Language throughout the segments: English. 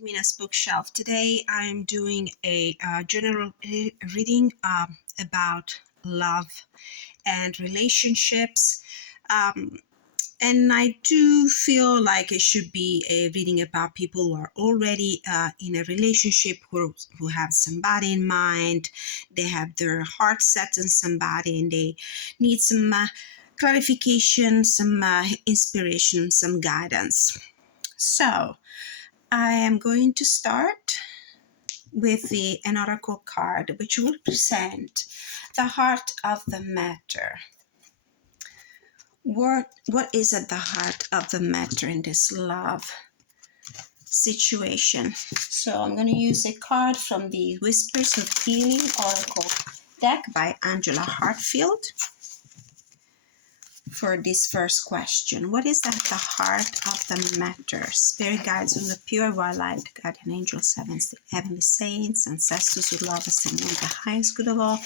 to Mina's bookshelf. Today I'm doing a general reading about love and relationships. Um, and I do feel like it should be a reading about people who are already in a relationship, who have somebody in mind. They have their heart set on somebody and they need some clarification, some inspiration, some guidance. So I am going to start with an oracle card which will present the heart of the matter. What is at the heart of the matter in this love situation? So I'm going to use a card from the Whispers of Healing Oracle deck by Angela Hartfield for this first question. What is at the heart of the matter? Spirit guides on the pure white light, guardian angels, heavenly saints, ancestors who love us and want the highest good of all,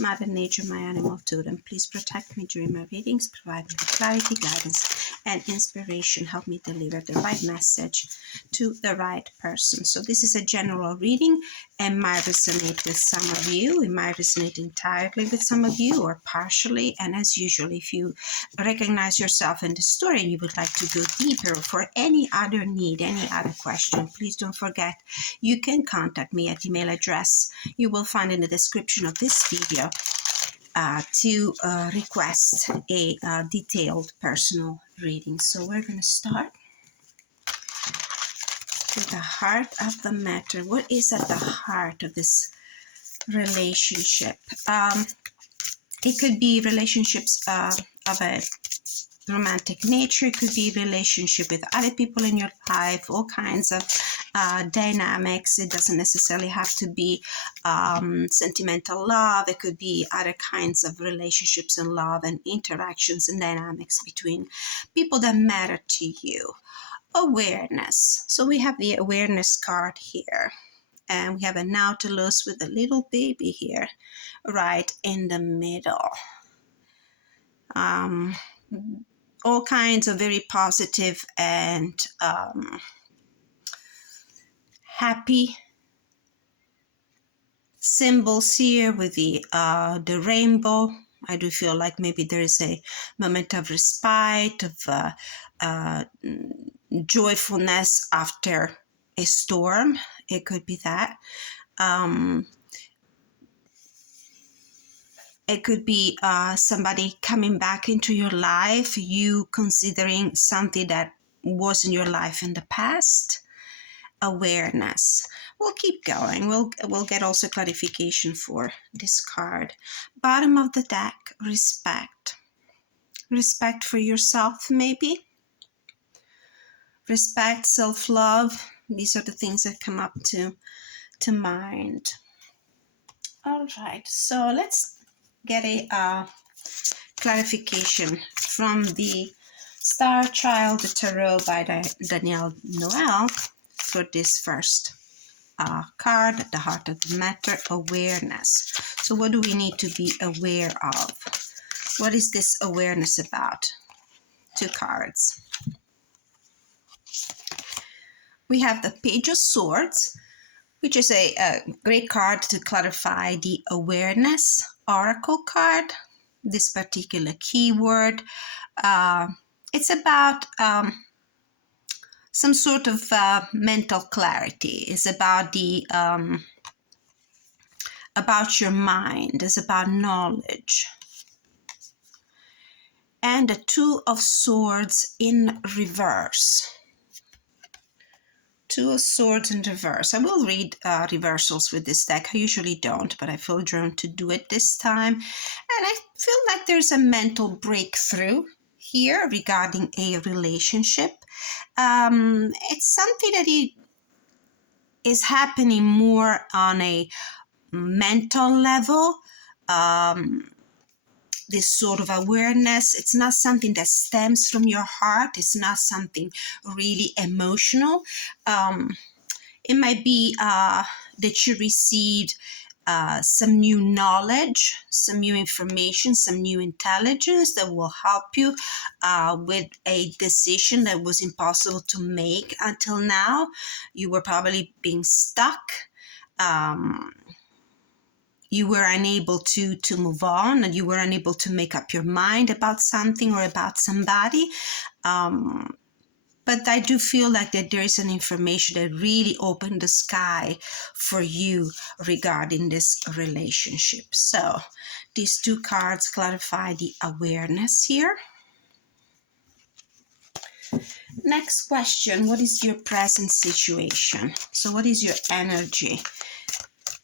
Mother Nature, my animal totem. Please protect me during my readings, provide me with clarity, guidance, and inspiration. Help me deliver the right message to the right person. So this is a general reading and might resonate with some of you. It might resonate entirely with some of you or partially. And as usual, if you recognize yourself in the story and you would like to go deeper for any other need, any other question, please don't forget you can contact me at email address you will find in the description of this video to request a detailed personal reading. So we're going to start with the heart of the matter. What is at the heart of this relationship? It could be relationships of a romantic nature. It could be relationship with other people in your life, all kinds of dynamics. It doesn't necessarily have to be sentimental love. It could be other kinds of relationships and love and interactions and dynamics between people that matter to you. Awareness. So we have the awareness card here. And we have a Nautilus with a little baby here, right in the middle. All kinds of very positive and happy symbols here with the rainbow. I do feel like maybe there is a moment of respite, of joyfulness after a storm. It could be that. It could be somebody coming back into your life, you considering something that was in your life in the past. Awareness. We'll keep going. We'll get also clarification for this card. Bottom of the deck, respect. Respect for yourself, maybe. Respect, self-love. These are the things that come up to mind. All right, so let's get a clarification from the Star Child Tarot by Danielle Noel for this first card, the heart of the matter, awareness. So what do we need to be aware of? What is this awareness about? 2 cards. We have the Page of Swords, which is a great card to clarify the awareness oracle card. This particular keyword, it's about some sort of mental clarity. It's about the about your mind. It's about knowledge. And the 2 of Swords in reverse. 2 of Swords in reverse. I will read reversals with this deck. I usually don't, but I feel drawn to do it this time. And I feel like there's a mental breakthrough here regarding a relationship. It's something that is happening more on a mental level. This sort of awareness, it's not something that stems from your heart. It's not something really emotional. It might be that you received some new knowledge, some new information, some new intelligence that will help you with a decision that was impossible to make until now. You were probably being stuck. You were unable to move on, and you were unable to make up your mind about something or about somebody. But I do feel like that there is an information that really opened the sky for you regarding this relationship. So these two cards clarify the awareness here. Next question, what is your present situation? So what is your energy?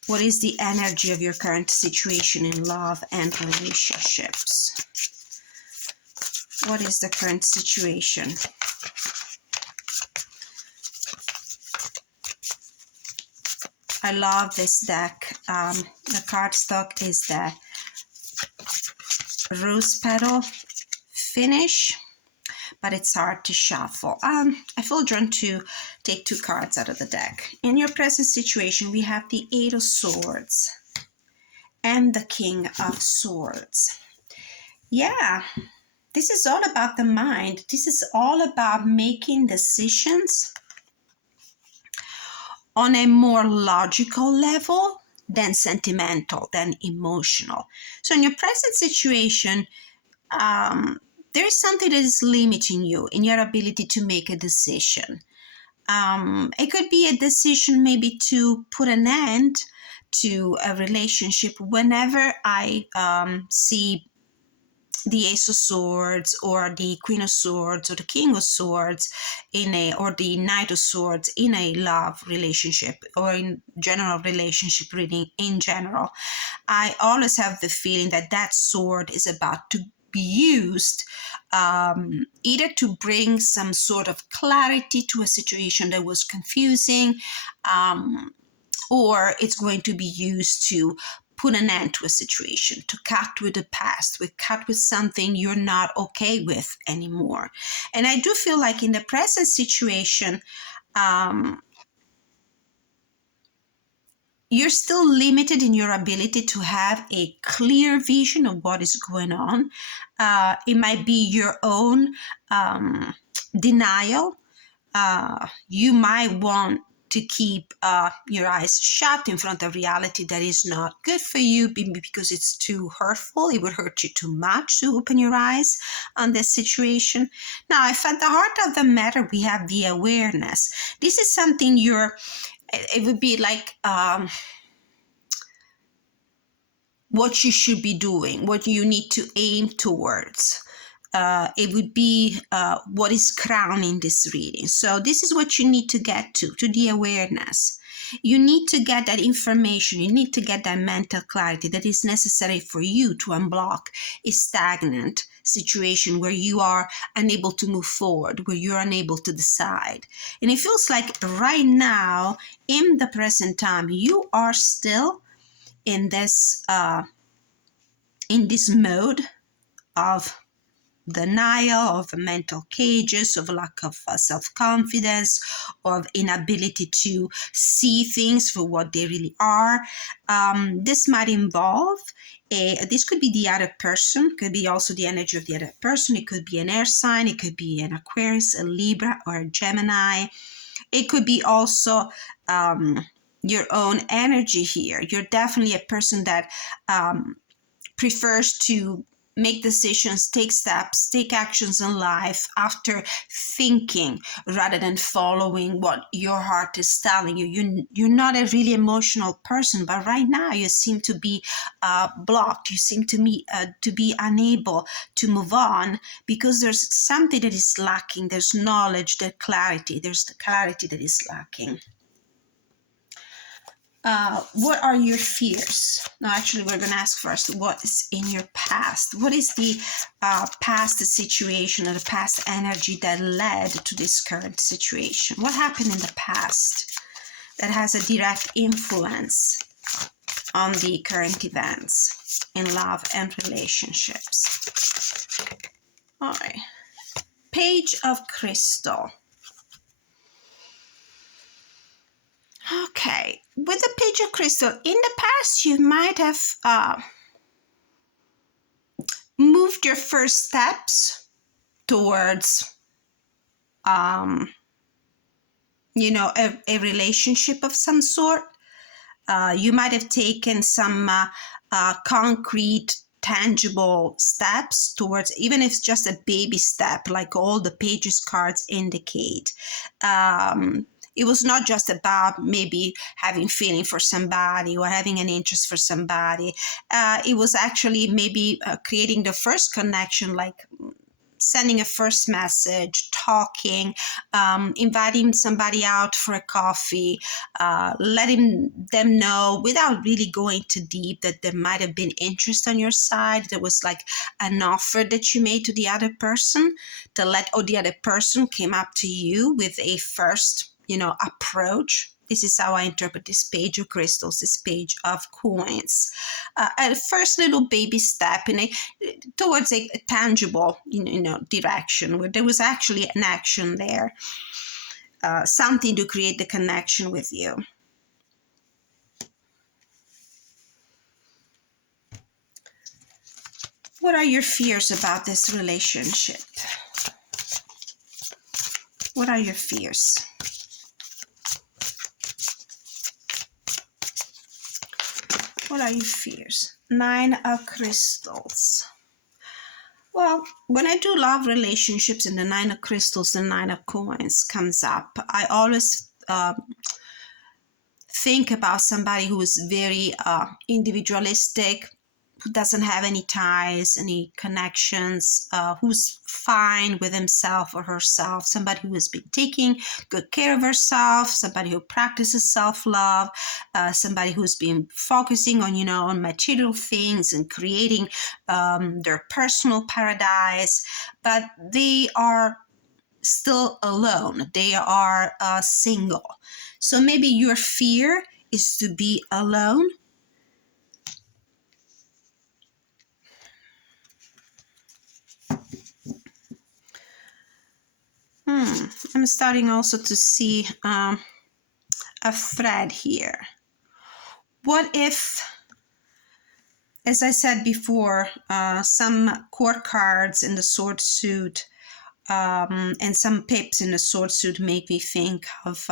What is the energy of your current situation in love and relationships? What is the current situation? I love this deck. The cardstock is the rose petal finish, but it's hard to shuffle. I feel drawn to take two cards out of the deck. In your present situation, we have the Eight of Swords and the King of Swords. Yeah, this is all about the mind. This is all about making decisions on a more logical level than sentimental, than emotional. So in your present situation, there is something that is limiting you in your ability to make a decision. It could be a decision maybe to put an end to a relationship. Whenever I see the Ace of Swords or the Queen of Swords or the King of Swords or the Knight of Swords in a love relationship or in general relationship reading in general, I always have the feeling that that sword is about to be used either to bring some sort of clarity to a situation that was confusing, or it's going to be used to put an end to a situation, to cut with the past, cut with something you're not okay with anymore. And I do feel like in the present situation, you're still limited in your ability to have a clear vision of what is going on. It might be your own denial. You might want to keep your eyes shut in front of reality that is not good for you because it's too hurtful. It would hurt you too much to open your eyes on this situation. Now, if at the heart of the matter we have the awareness, this is something it would be like what you should be doing, what you need to aim towards. It would be what is crowning this reading. So this is what you need to get to the awareness. You need to get that information. You need to get that mental clarity that is necessary for you to unblock a stagnant situation where you are unable to move forward, where you're unable to decide. And it feels like right now, in the present time, you are still in this mode of denial, of mental cages, of lack of self-confidence, of inability to see things for what they really are. This might involve this could be the other person, could be also the energy of the other person. It could be an air sign, it could be an Aquarius, a Libra, or a Gemini. It could be also your own energy here. You're definitely a person that prefers to make decisions, take steps, take actions in life after thinking rather than following what your heart is telling you. You're not a really emotional person, but right now you seem to be blocked. You seem to be unable to move on because there's something that is lacking. There's knowledge, there's clarity. There's the clarity that is lacking. What are your fears? No, actually, we're going to ask first, what is in your past? What is the past situation or the past energy that led to this current situation? What happened in the past that has a direct influence on the current events in love and relationships? All right. Page of Crystal. Okay, with the Page of Crystal, in the past you might have moved your first steps towards, a relationship of some sort. You might have taken some concrete, tangible steps towards, even if it's just a baby step, like all the Pages cards indicate. It was not just about maybe having feeling for somebody or having an interest for somebody. It was actually maybe creating the first connection, like sending a first message, talking, inviting somebody out for a coffee, letting them know without really going too deep that there might have been interest on your side. There was like an offer that you made to the other person or the other person came up to you with a first, approach. This is how I interpret this Page of Crystals, this Page of Coins. A first little baby step towards a tangible, direction where there was actually an action there, something to create the connection with you. What are your fears about this relationship? What are your fears? What are your fears? 9 of Crystals. Well, when I do love relationships and the 9 of Crystals, the 9 of Coins comes up, I always think about somebody who is very individualistic, who doesn't have any ties, any connections, who's fine with himself or herself, somebody who has been taking good care of herself, somebody who practices self-love, somebody who's been focusing on, on material things and creating their personal paradise, but they are still alone. They are single. So maybe your fear is to be alone. I'm starting also to see a thread here. What if, as I said before, some court cards in the sword suit and some pips in the sword suit make me think of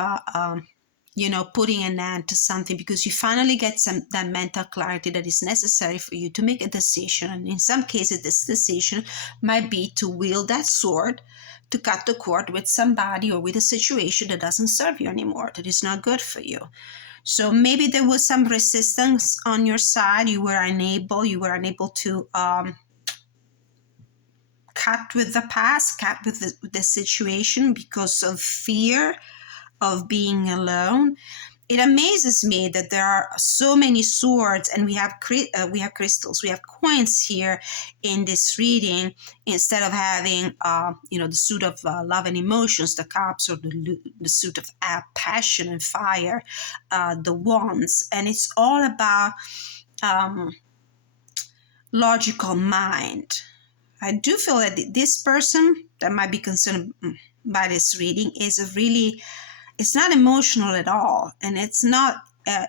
putting an end to something, because you finally get that mental clarity that is necessary for you to make a decision. And in some cases, this decision might be to wield that sword to cut the cord with somebody or with a situation that doesn't serve you anymore, that is not good for you. So maybe there was some resistance on your side. You were unable to cut with the past, cut with the situation because of fear of being alone. It amazes me that there are so many swords, and we have crystals, we have coins here in this reading, instead of having the suit of love and emotions, the cups, or the suit of passion and fire, the wands. And it's all about logical mind. I do feel that this person that might be concerned by this reading it's not emotional at all, and it's not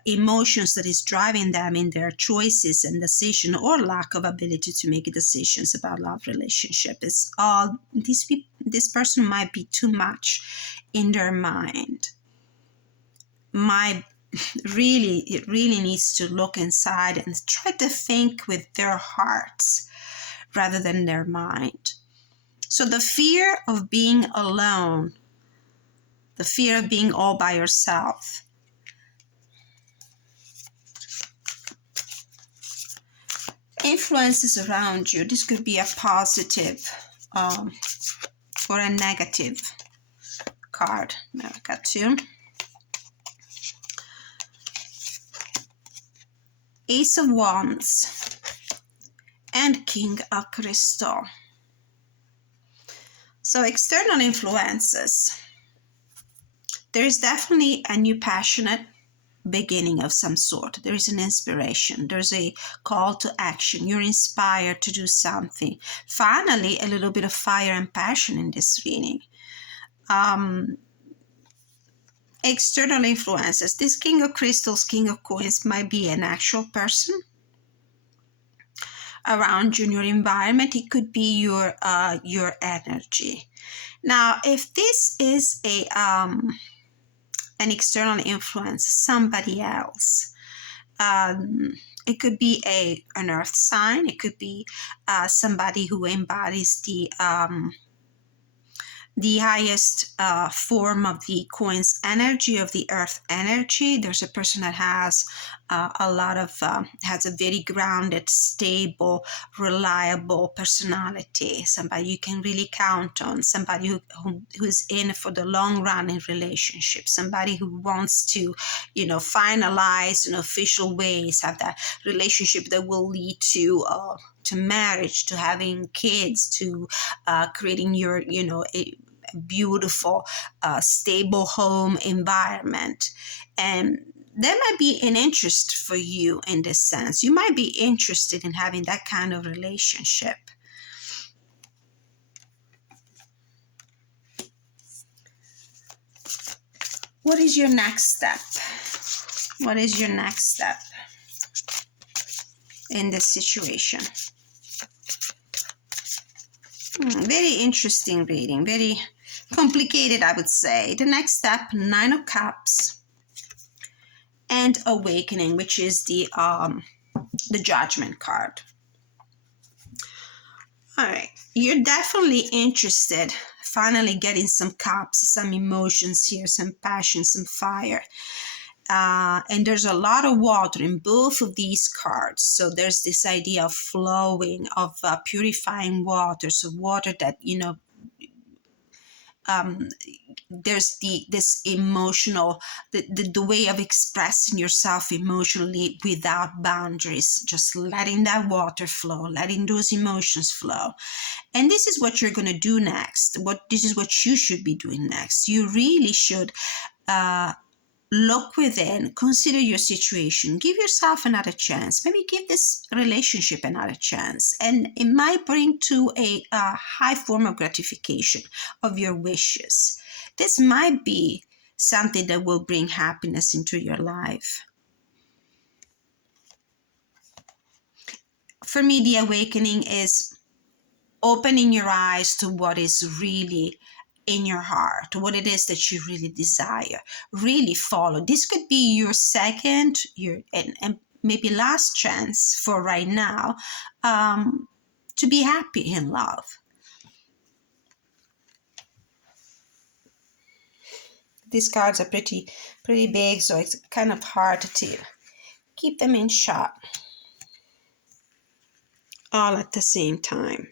emotions that is driving them in their choices and decision, or lack of ability to make decisions about love relationship. It's all this person might be too much in their mind. It really needs to look inside and try to think with their hearts rather than their mind. So the fear of being alone, the fear of being all by yourself. Influences around you. This could be a positive or a negative card. Now I got 2. Ace of Wands and King of Crystal. So external influences. There is definitely a new passionate beginning of some sort. There is an inspiration. There's a call to action. You're inspired to do something. Finally, a little bit of fire and passion in this reading. external influences. This King of Crystals, King of Coins might be an actual person around you in your environment. It could be your energy. Now, if this is an external influence, somebody else, it could be an earth sign. It could be somebody who embodies the highest form of the coin's energy, of the earth energy. There's a person that has has a very grounded, stable, reliable personality, somebody you can really count on, somebody who's in for the long run in relationships, somebody who wants to, finalize in official ways, have that relationship that will lead to marriage, to having kids, to creating your, a beautiful, stable home environment. And there might be an interest for you in this sense. You might be interested in having that kind of relationship. What is your next step? What is your next step in this situation? Very interesting reading, very complicated, I would say. The next step, 9 of Cups and Awakening, which is the Judgment card. All right, you're definitely interested, finally getting some cups, some emotions here, some passion, some fire. And there's a lot of water in both of these cards. So there's this idea of flowing, of purifying water. So water that, there's this emotional, the way of expressing yourself emotionally without boundaries, just letting that water flow, letting those emotions flow. And this is what you're going to do next. This is what you should be doing next. You really should look within, consider your situation, give yourself another chance, maybe give this relationship another chance, and it might bring to a high form of gratification of your wishes. This might be something that will bring happiness into your life. For me, the awakening is opening your eyes to what is really in your heart, what it is that you really desire. Really follow. This could be your second, and maybe last chance for right now to be happy in love. These cards are pretty big, so it's kind of hard to keep them in shot all at the same time.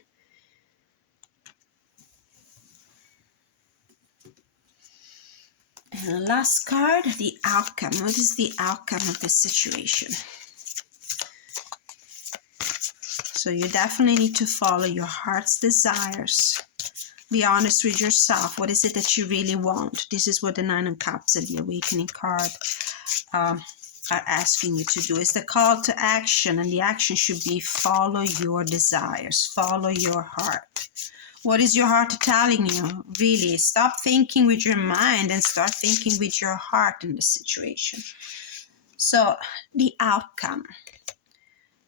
And the last card, the outcome. What is the outcome of this situation? So you definitely need to follow your heart's desires. Be honest with yourself. What is it that you really want? This is what the 9 of Cups and the Awakening card are asking you to do. It's the call to action, and the action should be follow your desires, follow your heart. What is your heart telling you? Really, stop thinking with your mind and start thinking with your heart in the situation. So the outcome.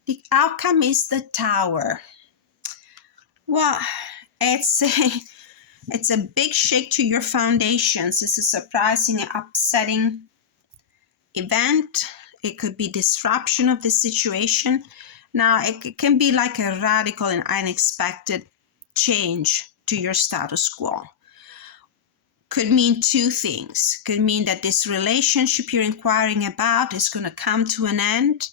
The outcome is the Tower. Well, it's a big shake to your foundations. It's a surprising and upsetting event. It could be disruption of the situation. Now, it can be like a radical and unexpected change to your status quo. Could mean two things. Could mean that this relationship you're inquiring about is going to come to an end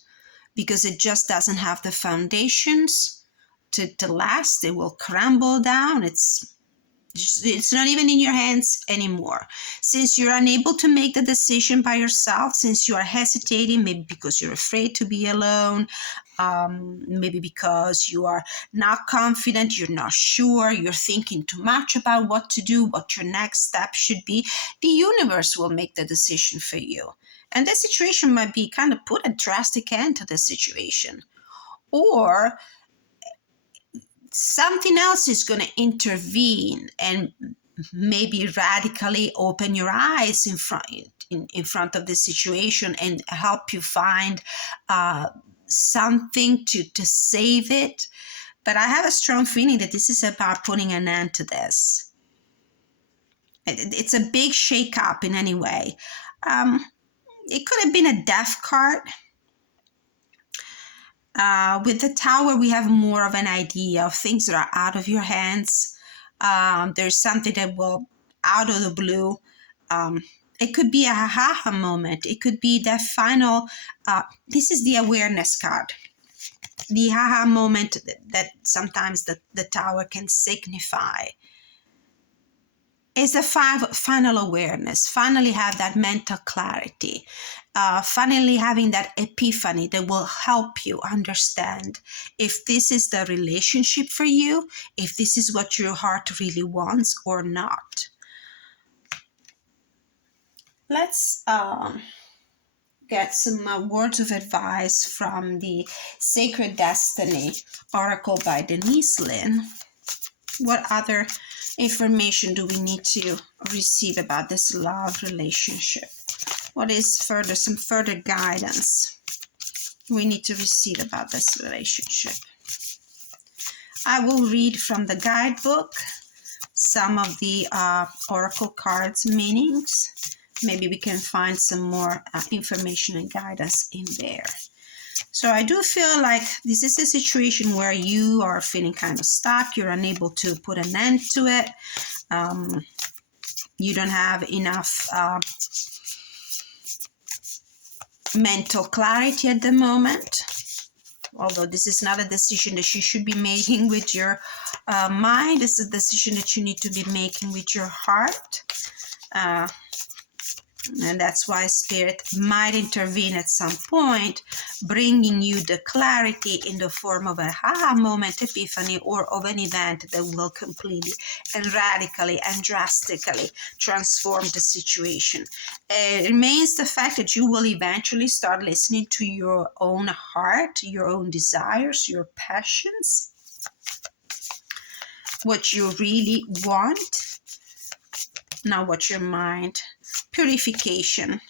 because it just doesn't have the foundations to last. It will crumble down. It's not even in your hands anymore. Since you're unable to make the decision by yourself, since you are hesitating, maybe because you're afraid to be alone, maybe because you are not confident, you're not sure, you're thinking too much about what to do, what your next step should be, the universe will make the decision for you. And that situation might be kind of put a drastic end to the situation. Or something else is going to intervene and maybe radically open your eyes in front of the situation and help you find something to save it. But I have a strong feeling that this is about putting an end to this. It's a big shake-up in any way. It could have been a death card. With the Tower, we have more of an idea of things that are out of your hands. There's something that will, out of the blue, it could be a ha-ha moment. It could be that final, this is the awareness card. The ha-ha moment that sometimes the Tower can signify is the final awareness, finally have that mental clarity, finally having that epiphany that will help you understand if this is the relationship for you, if this is what your heart really wants or not. Let's get some words of advice from the Sacred Destiny Oracle by Denise Linn. What other information do we need to receive about this love relationship? What is some further guidance we need to receive about this relationship? I will read from the guidebook some of the oracle cards meanings. Maybe we can find some more information and guidance in there. So I do feel like this is a situation where you are feeling kind of stuck. You're unable to put an end to it. You don't have enough mental clarity at the moment. Although this is not a decision that you should be making with your mind. This is a decision that you need to be making with your heart. And that's why Spirit might intervene at some point, bringing you the clarity in the form of a ha moment, epiphany, or of an event that will completely and radically and drastically transform the situation. It remains the fact that you will eventually start listening to your own heart, your own desires, your passions, what you really want, not what your mind. Purification.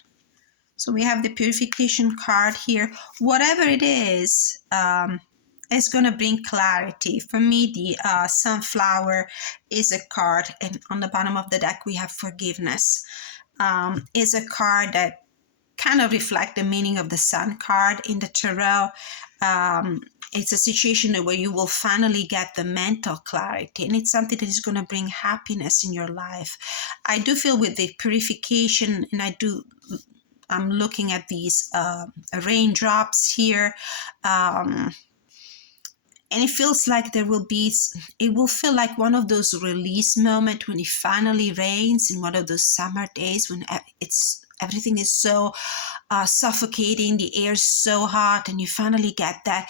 So we have the purification card here. Whatever it is going to bring clarity. For me, the sunflower is a card, and on the bottom of the deck we have forgiveness. Is a card that kind of reflects the meaning of the sun card in the tarot. It's a situation where you will finally get the mental clarity, and it's something that is going to bring happiness in your life. I do feel with the purification, and I'm looking at these raindrops here, and it feels like it will feel like one of those release moments when it finally rains in one of those summer days when everything is so suffocating, the air is so hot, and you finally get that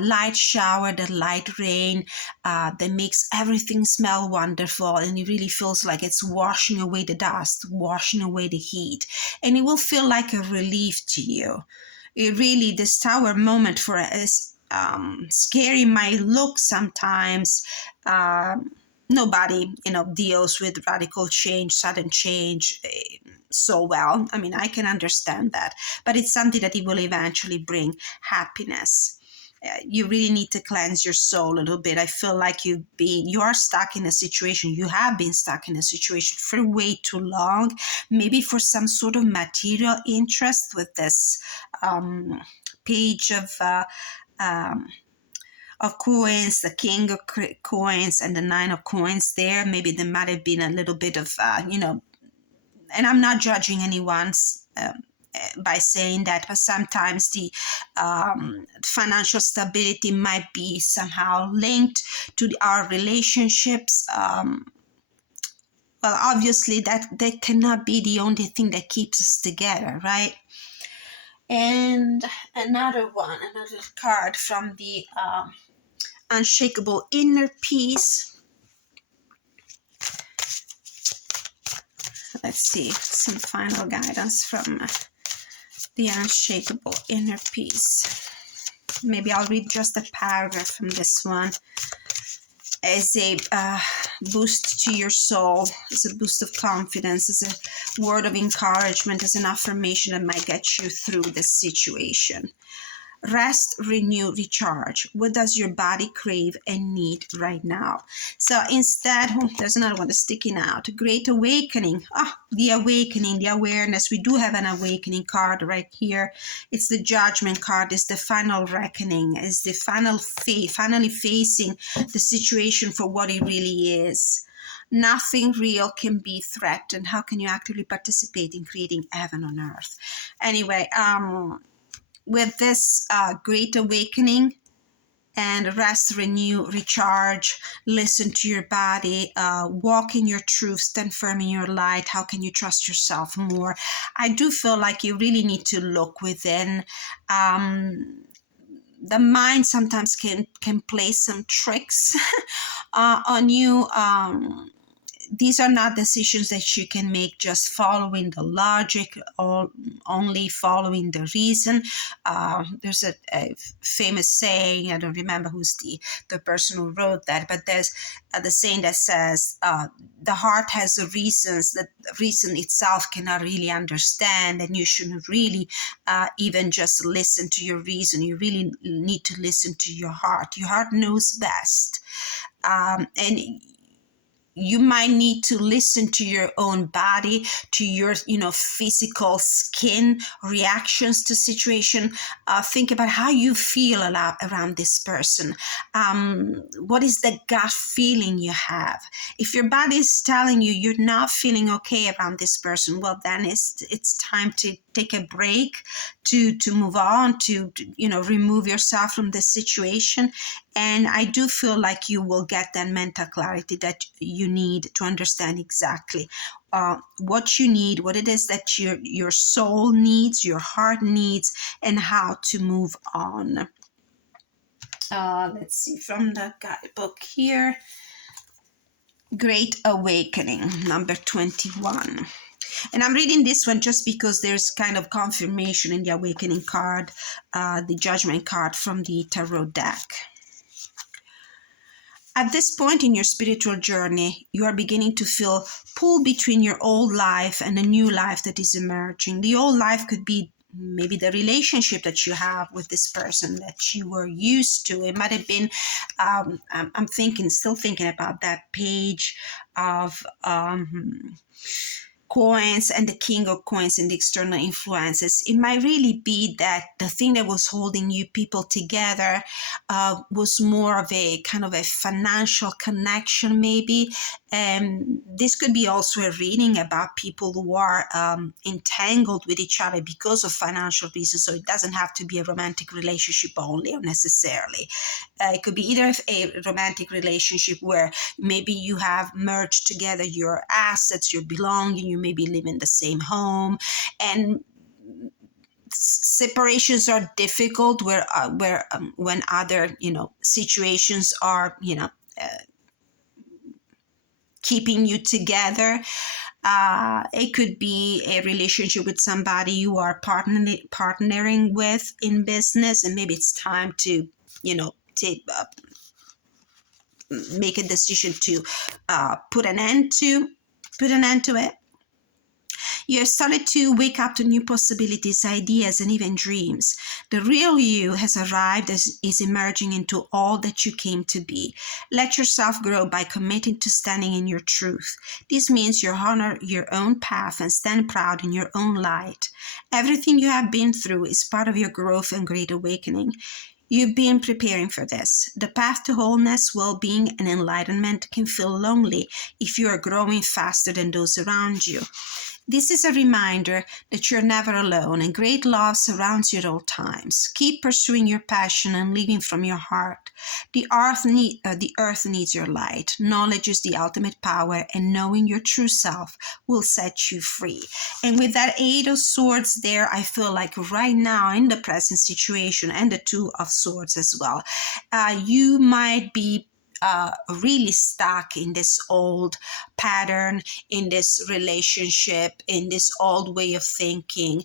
light shower, that light rain that makes everything smell wonderful, and it really feels like it's washing away the dust, washing away the heat, and it will feel like a relief to you. This Tower moment for us, scary might look sometimes. Nobody, deals with radical change, sudden change so well. I mean, I can understand that, but it's something that it will eventually bring happiness. You really need to cleanse your soul a little bit. I feel like you are stuck in a situation. You have been stuck in a situation for way too long, maybe for some sort of material interest with this page of coins, the King of coins and the Nine of coins there. Maybe there might have been a little bit of, and I'm not judging anyone by saying that, but sometimes the financial stability might be somehow linked to our relationships. Well, obviously that cannot be the only thing that keeps us together, right? And another card from the Unshakable Inner Peace. Let's see, some final guidance from the Unshakable Inner Peace. Maybe I'll read just a paragraph from this one. as a boost to your soul, as a boost of confidence, as a word of encouragement, as an affirmation that might get you through this situation. Rest, renew, recharge. What does your body crave and need right now? So instead, there's another one that's sticking out. Great awakening. The awakening, the awareness. We do have an awakening card right here. It's the judgment card. It's the final reckoning. It's the finally facing the situation for what it really is. Nothing real can be threatened. How can you actively participate in creating heaven on earth? Anyway, with this great awakening and rest, renew, recharge, listen to your body, walk in your truth, stand firm in your light. How can you trust yourself more? I do feel like you really need to look within. The mind sometimes can play some tricks on you. These are not decisions that you can make just following the logic or only following the reason. There's a famous saying, I don't remember who's the person who wrote that, but there's the saying that says the heart has the reasons that reason itself cannot really understand, and you shouldn't really even just listen to your reason. You really need to listen to your heart. Your heart knows best. And you might need to listen to your own body, to your, physical skin reactions to situation. Think about how you feel around this person. What is the gut feeling you have? If your body is telling you you're not feeling okay around this person, well, then it's time to take a break, to move on, to remove yourself from this situation. And I do feel like you will get that mental clarity that you need to understand exactly what you need, what it is that your soul needs, your heart needs, and how to move on. Let's see, from the guidebook here. Great Awakening, number 21. And I'm reading this one just because there's kind of confirmation in the Awakening card, the Judgment card from the Tarot deck. At this point in your spiritual journey, you are beginning to feel pulled between your old life and a new life that is emerging. The old life could be maybe the relationship that you have with this person that you were used to. It might have been, I'm still thinking about that page of coins and the King of Coins and the external influences. It might really be that the thing that was holding you people together was more of a kind of a financial connection, maybe. This could be also a reading about people who are entangled with each other because of financial reasons. So it doesn't have to be a romantic relationship only or necessarily. It could be either a romantic relationship where maybe you have merged together your assets, your belonging, you maybe live in the same home, and separations are difficult when other situations are keeping you together. It could be a relationship with somebody you are partnering with in business, and maybe it's time to make a decision to put an end to it. You have started to wake up to new possibilities, ideas, and even dreams. The real you has arrived, is emerging into all that you came to be. Let yourself grow by committing to standing in your truth. This means you honor your own path and stand proud in your own light. Everything you have been through is part of your growth and great awakening. You've been preparing for this. The path to wholeness, well-being, and enlightenment can feel lonely if you are growing faster than those around you. This is a reminder that you're never alone, and great love surrounds you at all times. Keep pursuing your passion and living from your heart. The earth needs your light. Knowledge is the ultimate power, and knowing your true self will set you free. And with that Eight of Swords there, I feel like right now in the present situation, and the Two of Swords as well, you might be really stuck in this old pattern, in this relationship, in this old way of thinking,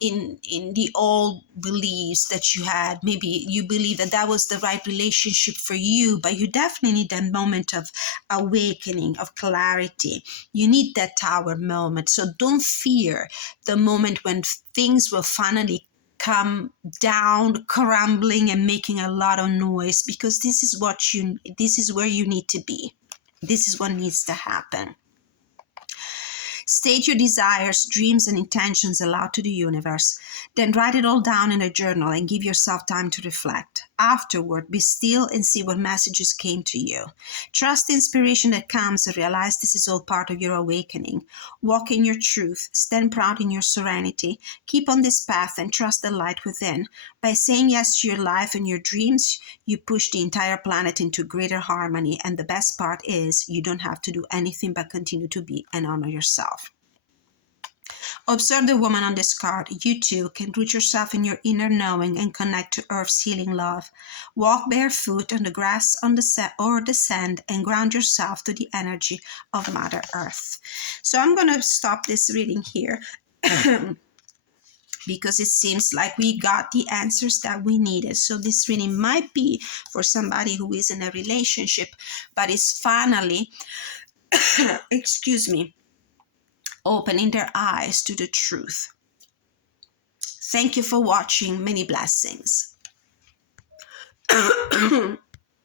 in the old beliefs that you had. Maybe you believe that that was the right relationship for you, but you definitely need that moment of awakening, of clarity. You need that tower moment. So don't fear the moment when things will finally come down crumbling and making a lot of noise, because this is where you need to be. This is what needs to happen. State your desires, dreams, and intentions aloud to the universe. Then write it all down in a journal and give yourself time to reflect. Afterward, be still and see what messages came to you. Trust the inspiration that comes and realize this is all part of your awakening. Walk in your truth. Stand proud in your serenity. Keep on this path and trust the light within. By saying yes to your life and your dreams, you push the entire planet into greater harmony. And the best part is you don't have to do anything but continue to be and honor yourself. Observe the woman on this card. You too can root yourself in your inner knowing and connect to Earth's healing love. Walk barefoot on the grass or the sand and ground yourself to the energy of Mother Earth. So I'm going to stop this reading here because it seems like we got the answers that we needed. So this reading might be for somebody who is in a relationship but is finally, opening their eyes to the truth. Thank you for watching. Many blessings.